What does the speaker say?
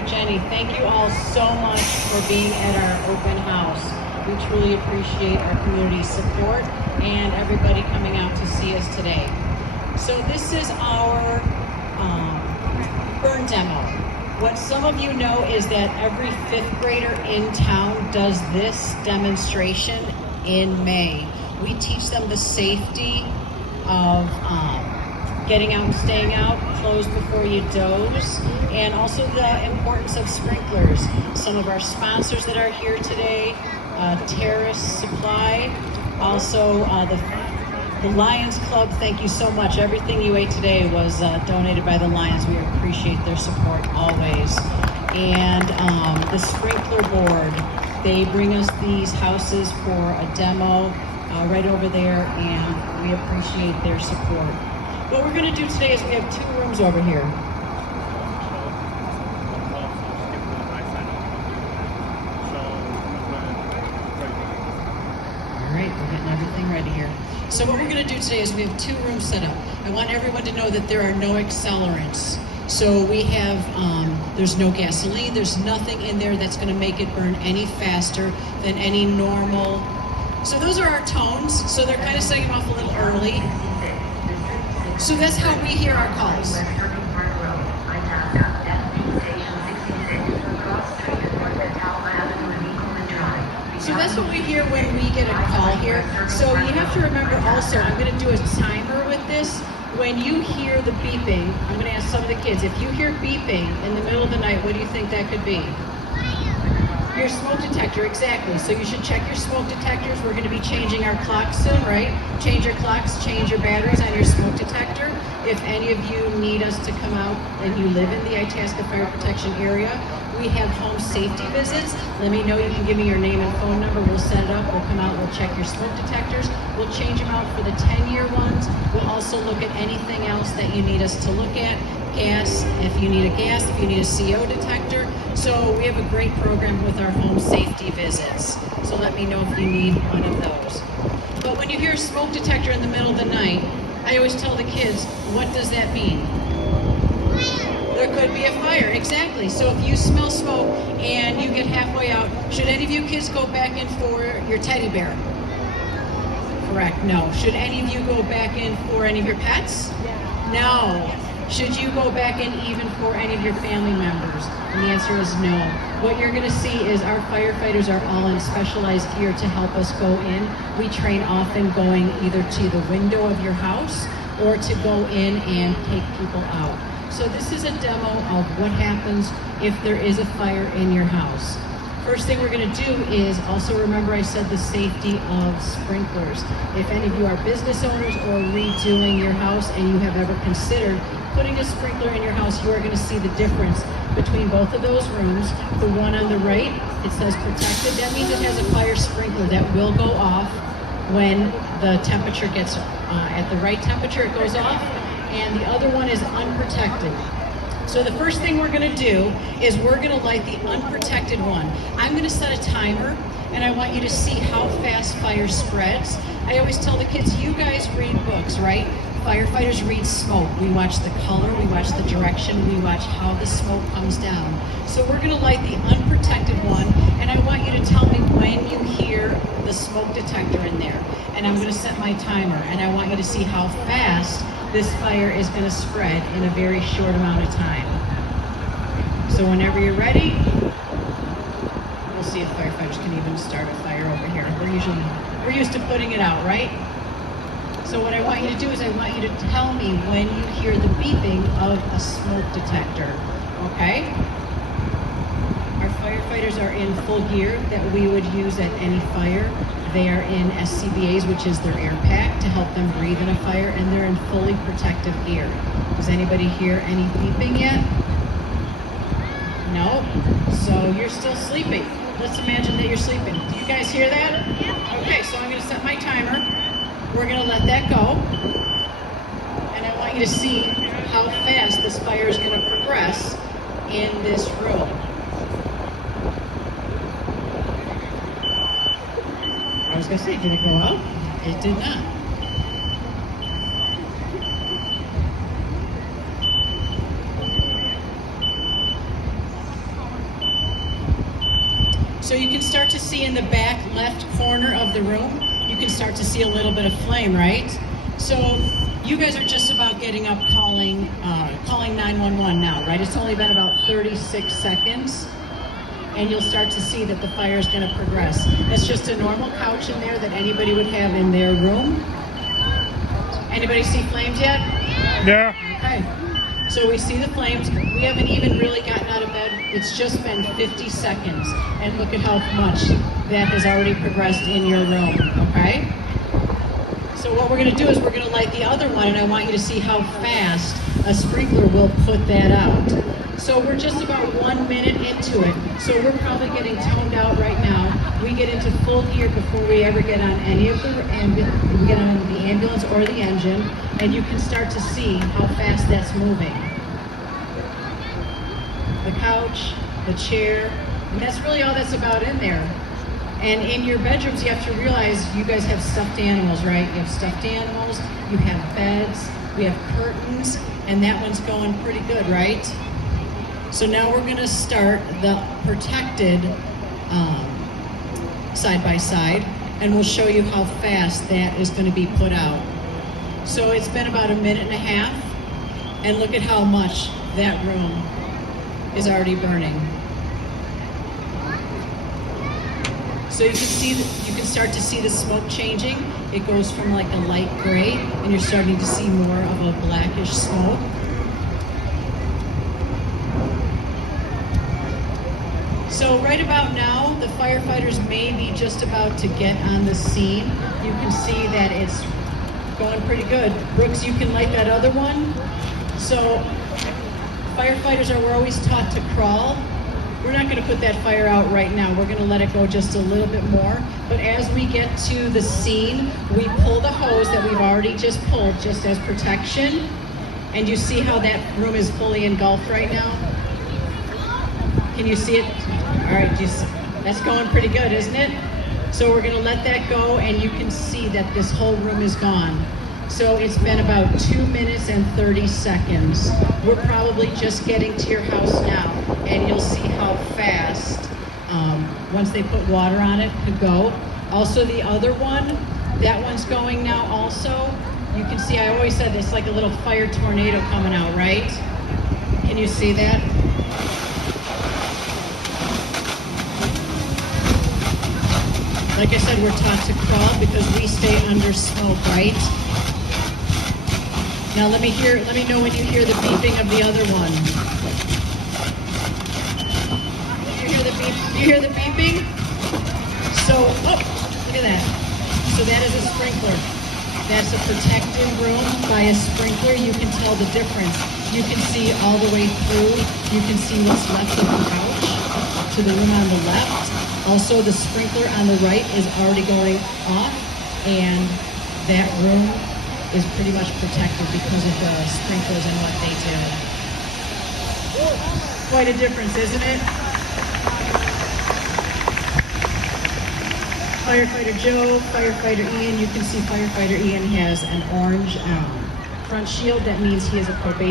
Coordinator Jenny, thank you all so much for being at our open house. We truly appreciate our community support and everybody coming out to see us today. So this is our burn demo. What some of you know is that every fifth grader in town does this demonstration in May. We teach them the safety of getting out and staying out, close before you doze, and also the importance of sprinklers. Some of our sponsors that are here today, Terrace Supply, also the Lions Club, thank you so much. Everything you ate today was donated by the Lions. We appreciate their support always. And the sprinkler board, they bring us these houses for a demo right over there, and we appreciate their support. What we're going to do today is we have 2 rooms over here. All right, we're getting everything ready here. So what we're going to do today is we have 2 rooms set up. I want everyone to know that there are no accelerants. So we have, there's no gasoline, there's nothing in there that's going to make it burn any faster than any normal. So those are our tones, so they're kind of setting off a little early. So that's how we hear our calls. So that's what we hear when we get a call here. So you have to remember also, I'm going to do a timer with this. When you hear the beeping, I'm going to ask some of the kids, if you hear beeping in the middle of the night, what do you think that could be? Your smoke detector, exactly. So you should check your smoke detectors. We're going to be changing our clocks soon, right? Change your clocks, change your batteries on your smoke detector. If any of you need us to come out and you live in the Itasca Fire Protection area, we have home safety visits. Let me know. You can give me your name and phone number. We'll set it up. We'll come out. We'll check your smoke detectors. We'll change them out for the 10-year ones. We'll also look at anything else that you need us to look at. Gas, if you need a gas, if you need a CO detector. So we have a great program with our home safety visits. So let me know if you need one of those. But when you hear a smoke detector in the middle of the night, I always tell the kids, what does that mean? There could be a fire, exactly. So if you smell smoke and you get halfway out, should any of you kids go back in for your teddy bear? Correct, no. Should any of you go back in for any of your pets? No. Should you go back in even for any of your family members? And the answer is no. What you're going to see is our firefighters are all in specialized gear to help us go in. We train often going either to the window of your house or to go in and take people out. So this is a demo of what happens if there is a fire in your house. First thing we're going to do is also remember I said the safety of sprinklers. If any of you are business owners or redoing your house and you have ever considered putting a sprinkler in your house, you are going to see the difference between both of those rooms. The one on the right, it says protected. That means it has a fire sprinkler that will go off when the temperature gets at the right temperature, it goes off. And the other one is unprotected. So the first thing we're going to do is we're going to light the unprotected one. I'm going to set a timer, and I want you to see how fast fire spreads. I always tell the kids, you guys read books, right? Firefighters read smoke. We watch the color, we watch the direction, we watch how the smoke comes down. So we're going to light the unprotected one, and I want you to tell me when you hear the smoke detector in there. And I'm going to set my timer, and I want you to see how fast this fire is going to spread in a very short amount of time. So whenever you're ready, we'll see if firefighters can even start a fire over here. We're used to putting it out, right? So what I want you to do is I want you to tell me when you hear the beeping of a smoke detector, okay? Our firefighters are in full gear that we would use at any fire. They are in SCBAs, which is their air pack to help them breathe in a fire, and they're in fully protective gear. Does anybody hear any beeping yet? No? So you're still sleeping. Let's imagine that you're sleeping. Do you guys hear that? Yeah. Okay, so I'm going to set my timer. We're going to let that go. And I want you to see how fast this fire is going to progress in this room. I was going to say, did it go out? It did not. So you can start to see in the back left corner of the room, you can start to see a little bit of flame, right? So you guys are just about getting up calling 911 now, right? It's only been about 36 seconds. And you'll start to see that the fire is going to progress. It's just a normal couch in there that anybody would have in their room. Anybody see flames yet? Yeah. Okay. So we see the flames. We haven't even really gotten out of bed. It's just been 50 seconds. And look at how much that has already progressed in your room, okay? So what we're going to do is we're going to light the other one, and I want you to see how fast a sprinkler will put that out. So we're just about 1 minute into it. So we're probably getting toned out right now. We get into full gear before we ever get on any of the we get on the ambulance or the engine, and you can start to see how fast that's moving. The couch, the chair, and that's really all that's about in there. And in your bedrooms, you have to realize you guys have stuffed animals, right? You have stuffed animals, you have beds, we have curtains, and that one's going pretty good, right? So now we're gonna start the protected side by side, and we'll show you how fast that is gonna be put out. So it's been about 1.5 minutes, and look at how much that room is already burning. So you can see, you can start to see the smoke changing. It goes from like a light gray, and you're starting to see more of a blackish smoke. So right about now, the firefighters may be just about to get on the scene. You can see that it's going pretty good. Brooks, you can light that other one. So firefighters we're always taught to crawl. We're not going to put that fire out right now. We're going to let it go just a little bit more. But as we get to the scene, we pull the hose that we've already just pulled just as protection. And you see how that room is fully engulfed right now? Can you see it? All right, that's going pretty good, isn't it? So we're going to let that go, and you can see that this whole room is gone. So it's been about 2 minutes and 30 seconds. We're probably just getting to your house now, and you'll see how fast, once they put water on it, could go. Also the other one, that one's going now also. You can see, I always said it's like a little fire tornado coming out, right? Can you see that? Like I said, we're taught to crawl because we stay under smoke, right? Now let me know when you hear the beeping of the other one. You hear the beeping? So, oh, look at that. So that is a sprinkler. That's a protected room by a sprinkler. You can tell the difference. You can see all the way through. You can see what's left of the couch to the room on the left. Also, the sprinkler on the right is already going off, and that room is pretty much protected because of the sprinklers and what they do. Quite a difference, isn't it? Firefighter Joe, Firefighter Ian. You can see Firefighter Ian has an orange front shield. That means he is a probation.